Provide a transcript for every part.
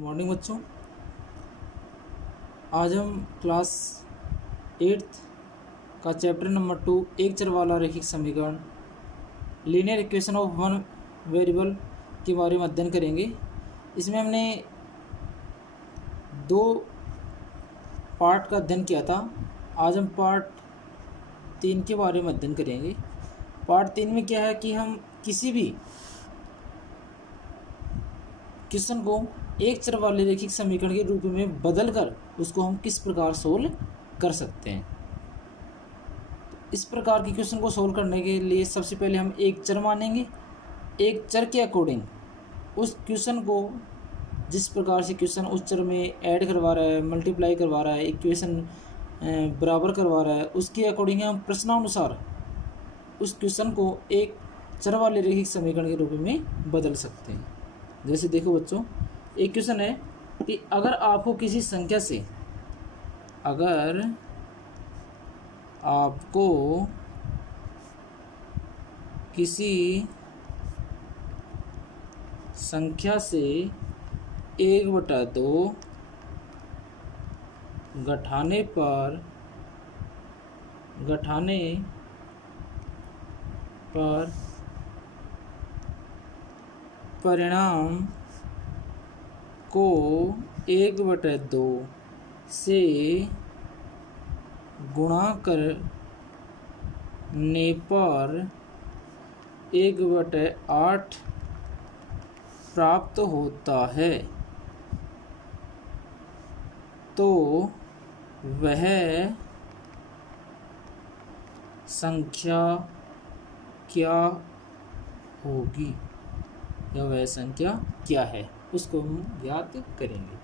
Morning बच्चों। आज हम क्लास 8th का चैप्टर नंबर 2 एक चर वाला रैखिक समीकरण linear equation of one variable के बारे में अध्ययन करेंगे। इसमें हमने 2 पार्ट का अध्ययन किया था। आज हम पार्ट 3 के बारे में अध्ययन करेंगे। पार्ट 3 में क्या है कि हम किसी भी क्वेश्चन को एक चर वाले रैखिक समीकरण के रूप में बदलकर उसको हम किस प्रकार सोल्व कर सकते हैं। इस प्रकार के क्वेश्चन को सोल्व करने के लिए सबसे पहले हम एक चर मानेंगे। एक चर के अकॉर्डिंग उस क्वेश्चन को, जिस प्रकार से क्वेश्चन उस चर में ऐड करवा रहा है, मल्टीप्लाई करवा रहा है, इक्वेशन बराबर करवा रहा है, उसके अकॉर्डिंग हम प्रश्नानुसार उस क्वेश्चन को एक चर वाले रैखिक समीकरण के रूप में बदल सकते हैं। जैसे देखो बच्चों, एक क्वेश्चन है कि अगर आपको किसी संख्या से, अगर आपको किसी संख्या से 1/2 घटाने पर परिणाम को 1/2 से गुणा करने पर 1/8 प्राप्त होता है, तो वह संख्या क्या होगी या वह संख्या क्या है, उसको हम ज्ञात करेंगे।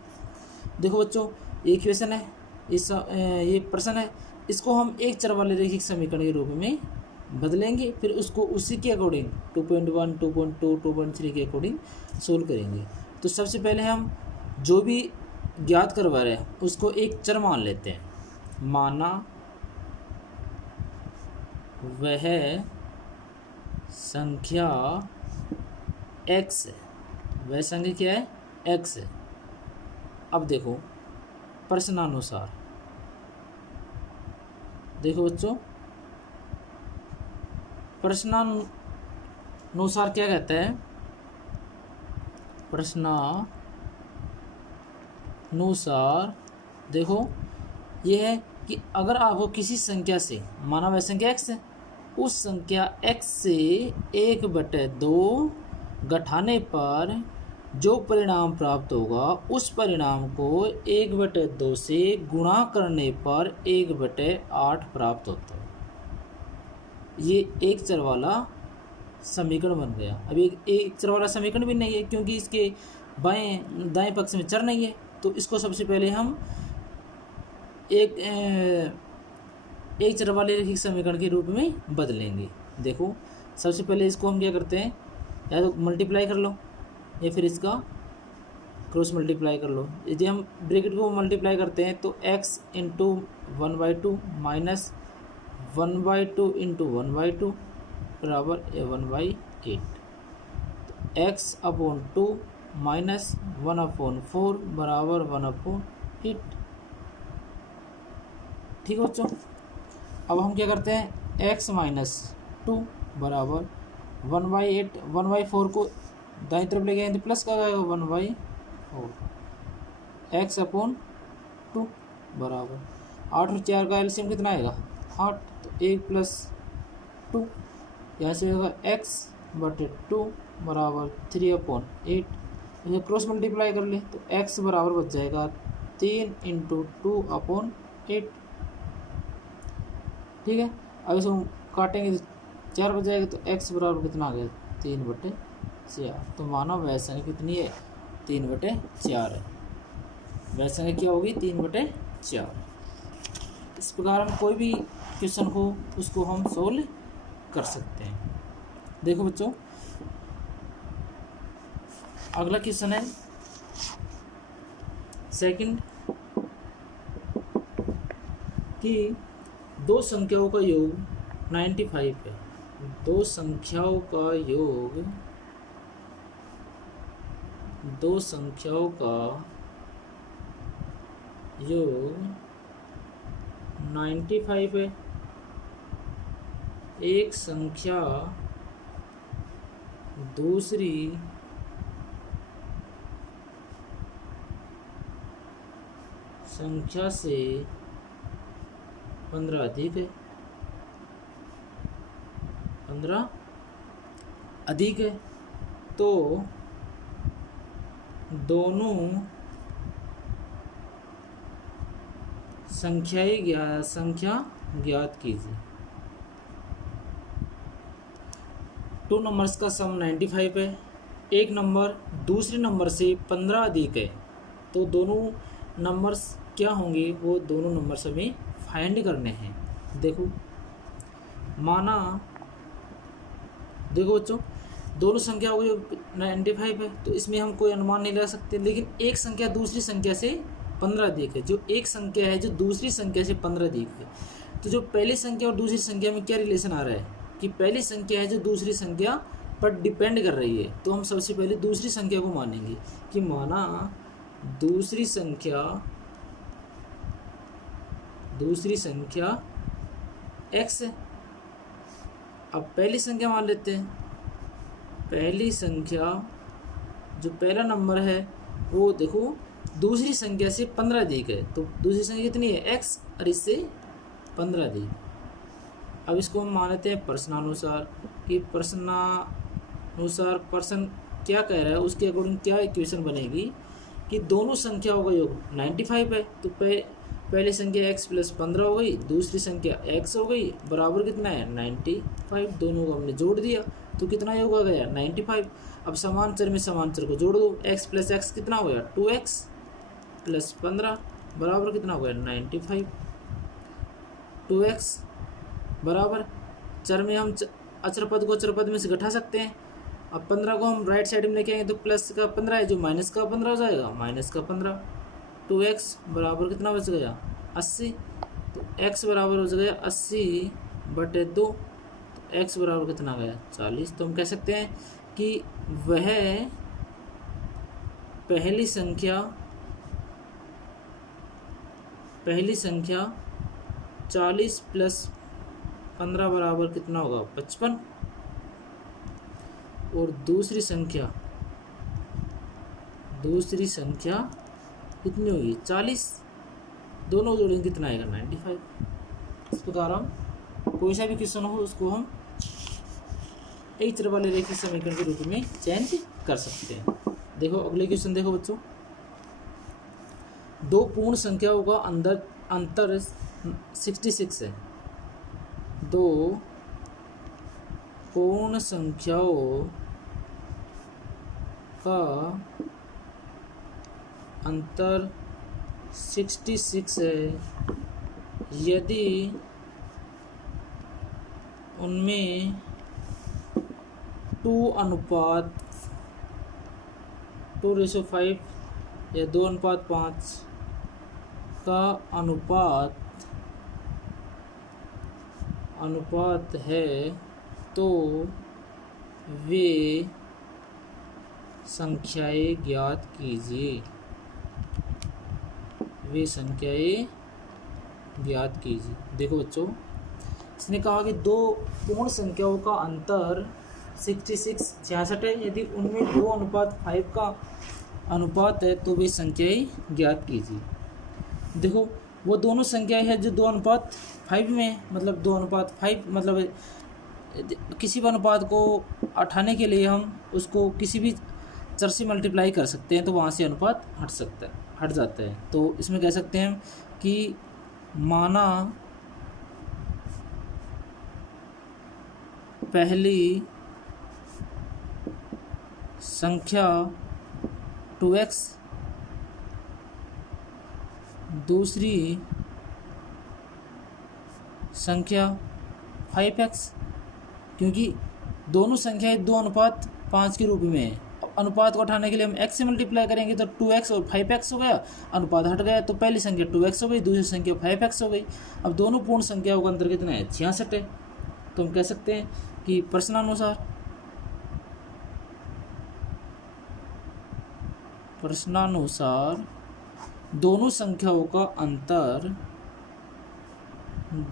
देखो बच्चों, ये क्वेश्चन है, ये प्रश्न है, इसको हम एक चर वाले रैखिक समीकरण के रूप में बदलेंगे, फिर उसको उसी के अकॉर्डिंग 2.1, 2.2, 2.3 के अकॉर्डिंग सोल्व करेंगे। तो सबसे पहले हम जो भी ज्ञात करवा रहे हैं उसको एक चर मान लेते हैं। माना वह संख्या x है, वह संख्या क्या है, x है। अब देखो प्रश्नानुसार, देखो बच्चों, प्रश्नानुसार क्या कहता है, प्रश्नानुसार देखो ये है कि अगर आपको किसी संख्या से, माना वह संख्या x है, उस संख्या x से 1/2 घटाने पर जो परिणाम प्राप्त होगा, उस परिणाम को 1/2 से गुणा करने पर 1/8 प्राप्त होता है। ये एक चर वाला समीकरण बन गया। अब एक चर वाला समीकरण भी नहीं है क्योंकि इसके दाएं पक्ष में चर नहीं है, तो इसको सबसे पहले हम एक चर वाले रैखिक समीकरण के रूप में बदलेंगे। देखो सबसे पहले इसको हम क्या करते हैं, या तो मल्टीप्लाई कर लो या फिर इसका क्रॉस मल्टीप्लाई कर लो। यदि हम ब्रैकेट को मल्टीप्लाई करते हैं तो x इंटू 1/2 माइनस 1/2 इंटू 1/2 बराबर 1/8। x/2 माइनस 1/4 बराबर 1/8। ठीक है बच्चों, अब हम क्या करते हैं, x - 2 बराबर 1/8, 1/4 को दाईं तरफ ले गए तो प्लस का आएगा 1/4, x/2 बराबर 8 और 4 का एलसीएम कितना आएगा, 8, तो 1 + 2, यहाँ से होगा x/2 बराबर 3/8। इसे क्रॉस मल्टीप्लाई कर ले तो x बराबर बच जाएगा 3 × 2/8। ठीक है, अब इसको काटेंगे तो 4 बच जाएगा, तो x बराबर कितना आ गया, 3/4। तो माना वह संख्या कितनी है, 3/4 है। वह संख्या क्या होगी, 3/4। इस प्रकार हम कोई भी क्वेश्चन को उसको हम सोल्व कर सकते हैं। देखो बच्चों, अगला क्वेश्चन है सेकंड, कि दो संख्याओं का योग 95 है। दो संख्याओं का योग दो संख्याओं का योग 95 है। एक संख्या दूसरी संख्या से 15 अधिक है। 15 अधिक है तो दोनों संख्या ज्ञात कीजिए। 2 नंबर्स का सम 95 है। एक नंबर दूसरे नंबर से 15 अधिक है तो दोनों नंबर्स क्या होंगे, वो दोनों नंबर्स हमें फाइंड करने हैं। देखो बच्चों, दोनों संख्या हो गई 95 है तो इसमें हम कोई अनुमान नहीं लगा सकते, लेकिन एक संख्या दूसरी संख्या से 15 अधिक है। जो एक संख्या है जो दूसरी संख्या से 15 अधिक है, तो जो पहली संख्या और दूसरी संख्या में क्या रिलेशन आ रहा है कि पहली संख्या है जो दूसरी संख्या पर डिपेंड कर रही है। तो हम सबसे पहले दूसरी संख्या को मानेंगे कि माना दूसरी संख्या x है। अब पहली संख्या मान लेते हैं। पहली संख्या जो पहला नंबर है वो देखो दूसरी संख्या से 15 अधिक है, तो दूसरी संख्या कितनी है x और इससे 15 अधिक। अब इसको हम मान लेते हैं प्रश्नानुसार कि प्रश्नानुसार प्रश्न क्या कह रहा है, उसके अकॉर्डिंग क्या इक्वेशन बनेगी कि दोनों संख्याओं का योग 95 है तो पहली संख्या x + 15 हो गई, दूसरी संख्या x हो गई, बराबर कितना है 95। दोनों को हमने जोड़ दिया तो कितना योग आ गया 95। अब समान चर में समान चर को जोड़ दो, x + x कितना हो गया 2x + 15 बराबर कितना हो गया 95। 2x बराबर चर में हम अचर पद को अचर पद में से घटा सकते हैं। अब 15 को हम राइट साइड में लेके आएंगे तो प्लस का 15 है जो माइनस का 15 हो जाएगा, माइनस का 15। 2x बराबर कितना बच गया 80, तो x बराबर हो गया 80/2, तो x बराबर कितना गया 40। तो हम कह सकते हैं कि वह पहली संख्या 40 + 15 बराबर कितना होगा 55, और दूसरी संख्या कितनी होगी 40, दोनों जोड़ेंगे कितना आएगा 95। इस प्रकार हम कोई सा भी क्वेश्चन हो उसको हम एक चर वाले रैखिक समीकरण के रूप में चेंज कर सकते हैं। देखो अगले क्वेश्चन देखो बच्चों, दो पूर्ण संख्याओं का अंतर 66 है। दो पूर्ण संख्याओं का अंतर 66 है यदि उनमें 2:5 या 2:5 का अनुपात है तो वे संख्याएं ज्ञात कीजिए। देखो बच्चों, इसने कहा कि दो पूर्ण संख्याओं का अंतर 66 है यदि उनमें 2:5 का अनुपात है तो वे संख्याएं ज्ञात कीजिए। देखो वो दोनों संख्याएं हैं जो 2:5 में, मतलब 2:5 मतलब किसी भी अनुपात को हटाने के लिए हम उसको किसी भी चर से मल्टीप्लाई कर सकते हैं तो वहाँ से अनुपात हट जाता है। तो इसमें कह सकते हैं कि माना पहली संख्या 2x, दूसरी संख्या 5x, क्योंकि दोनों संख्याएं 2:5 के रूप में है। अनुपात को उठाने के लिए हम x से मल्टीप्लाई करेंगे तो 2x और 5x हो गया, अनुपात हट गया तो पहली संख्या 2x हो गई, दूसरी संख्या 5x हो गई। अब दोनों पूर्ण संख्याओं का अंतर कितना है 66 है। तो हम कह सकते हैं कि प्रश्नानुसार प्रश्नानुसार दोनों संख्याओं का अंतर,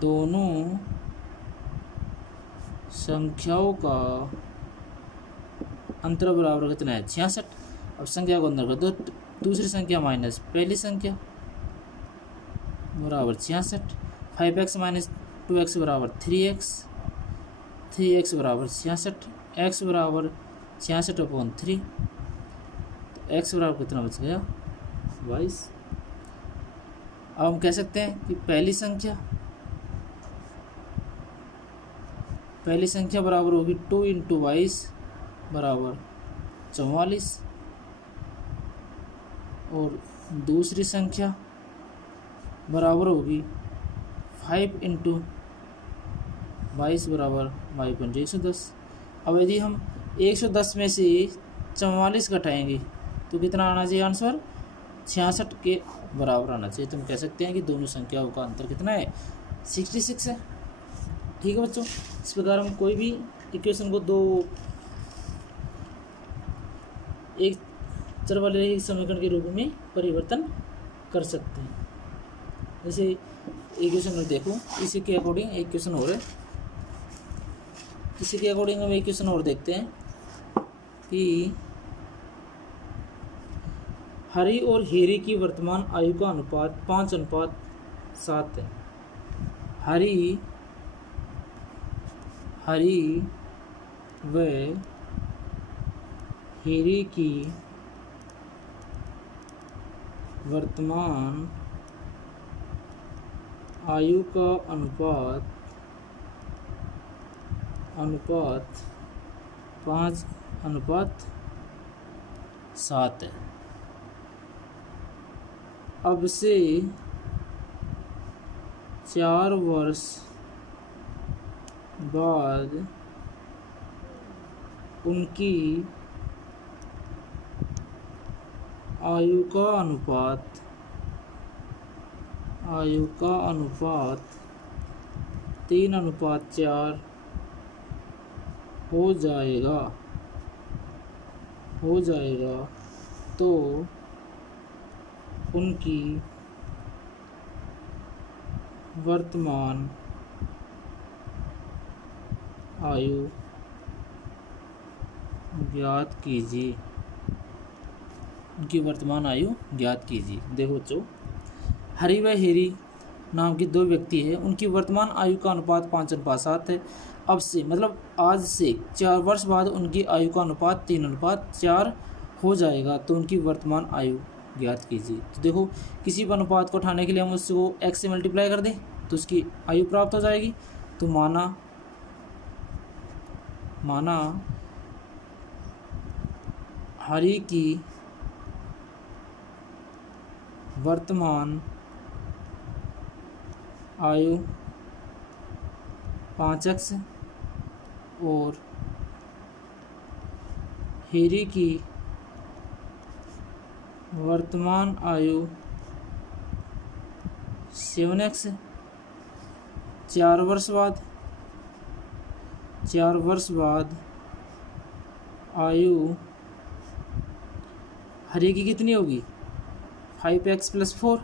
दोनों संख्याओं का अंतर बराबर कितना है 66। अब संख्या को अंदर कर दो, दूसरी संख्या माइनस पहली संख्या बराबर 66। 5x माइनस 2x बराबर 3x, 3x बराबर 66, x बराबर 66/3, तो x बराबर कितना बच गया 22। अब हम कह सकते हैं कि पहली संख्या बराबर होगी 2 × 22 बराबर 44, और दूसरी संख्या बराबर होगी 5 × 22 बराबर 110। अब यदि हम 110 में से 44 घटाएंगे तो कितना आना चाहिए आंसर 66 के बराबर आना चाहिए। तो हम कह सकते हैं कि दोनों संख्याओं का अंतर कितना है 66 है। ठीक है बच्चों, इस प्रकार हम कोई भी इक्वेशन को दो एक चर वाले समीकरण के रूप में परिवर्तन कर सकते हैं। जैसे इक्वेशन में देखो, इसी के अकॉर्डिंग एक क्वेश्चन और है, इसी के अकॉर्डिंग हम एक क्वेश्चन और देखते हैं कि हरी और हीरे की वर्तमान आयु का अनुपात 5:7 है। हरी व हीरे की वर्तमान आयु का अनुपात 5:7 है। अब से 4 वर्ष बाद उनकी आयु का अनुपात 3:4 हो जाएगा तो उनकी वर्तमान आयु ज्ञात कीजिए। उनकी वर्तमान आयु ज्ञात कीजिए। देखो बच्चों, हरी व हीरी नाम की दो व्यक्ति है, उनकी वर्तमान आयु का अनुपात 5:7 है। अब से मतलब आज से 4 वर्ष बाद उनकी आयु का अनुपात 3:4 हो जाएगा तो उनकी वर्तमान आयु ज्ञात कीजिए। तो देखो, किसी भी अनुपात को उठाने के लिए हम उसको x से मल्टीप्लाई कर दें तो उसकी आयु प्राप्त हो जाएगी। तो माना हरी की वर्तमान आयु 5x और हीरे की वर्तमान आयु 7x। 4 वर्ष बाद आयु हरी की कितनी होगी 5x + 4,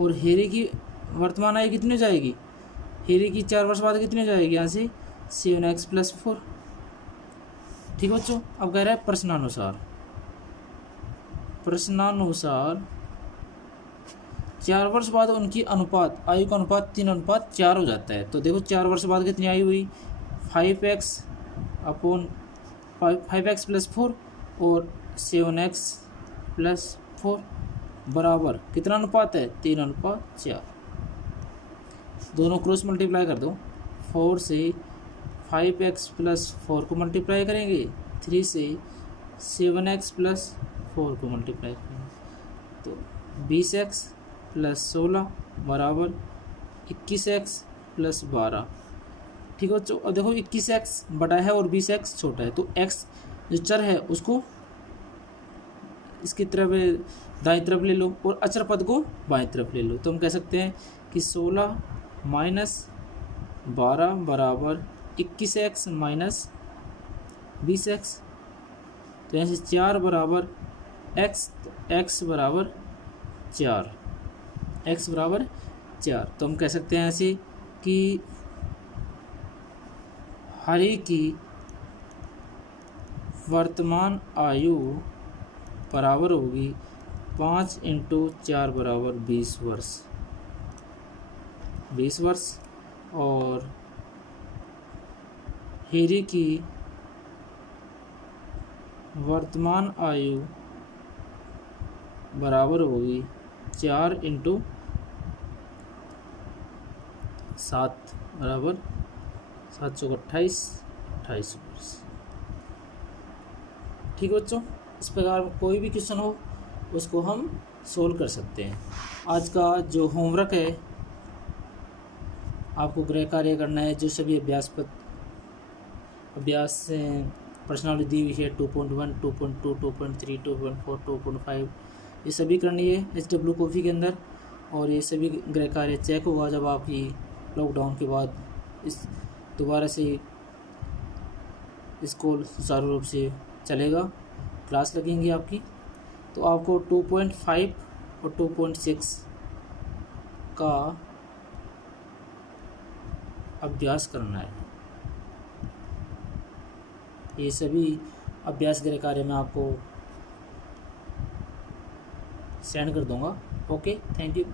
और हीरे की वर्तमान आयु कितनी हो जाएगी, हीरे की 4 वर्ष बाद कितनी हो जाएगी यहाँ से 7x + 4। ठीक है बच्चों, अब कह रहा है प्रश्नानुसार 4 वर्ष बाद उनकी आयु का अनुपात 3:4 हो जाता है। तो देखो 4 वर्ष बाद कितनी आयु हुई 5x + 4 और 7x + 4 बराबर कितना अनुपात है 3:4। दोनों क्रॉस मल्टीप्लाई कर दो। 4 से 5x + 4 को मल्टीप्लाई करेंगे, 3 से 7x + 4 को मल्टीप्लाई करेंगे तो 20x + 16 बराबर 21x + 12। ठीक है बच्चों, और देखो 21x बड़ा है और 20x छोटा है, तो x जो चर है उसको इसकी तरफ दाईं तरफ ले लो और अचर पद को बाईं तरफ ले लो। तो हम कह सकते हैं कि 16 - 12 बराबर 21x - 20x। तो यहाँ से 4 बराबर एक्स बराबर 4, एक्स बराबर 4। तो हम कह सकते हैं ऐसे कि हरि की वर्तमान आयु बराबर होगी 5 × 4 बराबर 20 वर्ष, 20 वर्ष। और हीरे की वर्तमान आयु बराबर होगी 4 × 7 बराबर 7 × 28, 28 वर्ष। ठीक है बच्चों, इस प्रकार कोई भी क्वेश्चन हो उसको हम सोल्व कर सकते हैं। आज का जो होमवर्क है, आपको गृह कार्य करना है। जो सभी अभ्यास प्रश्नावली दी हुई है 2.1, 2.2, 2.3, 2.4, 2.5, ये सभी करनी है HW कॉफी के अंदर। और ये सभी गृह कार्य चेक होगा जब आपकी लॉकडाउन के बाद इस दोबारा से स्कूल सुचारू रूप से चलेगा, क्लास लगेंगी आपकी। तो आपको 2.5 और 2.6 का अभ्यास करना है। ये सभी अभ्यास गृह कार्य मैं आपको सेंड कर दूंगा। Okay, thank you.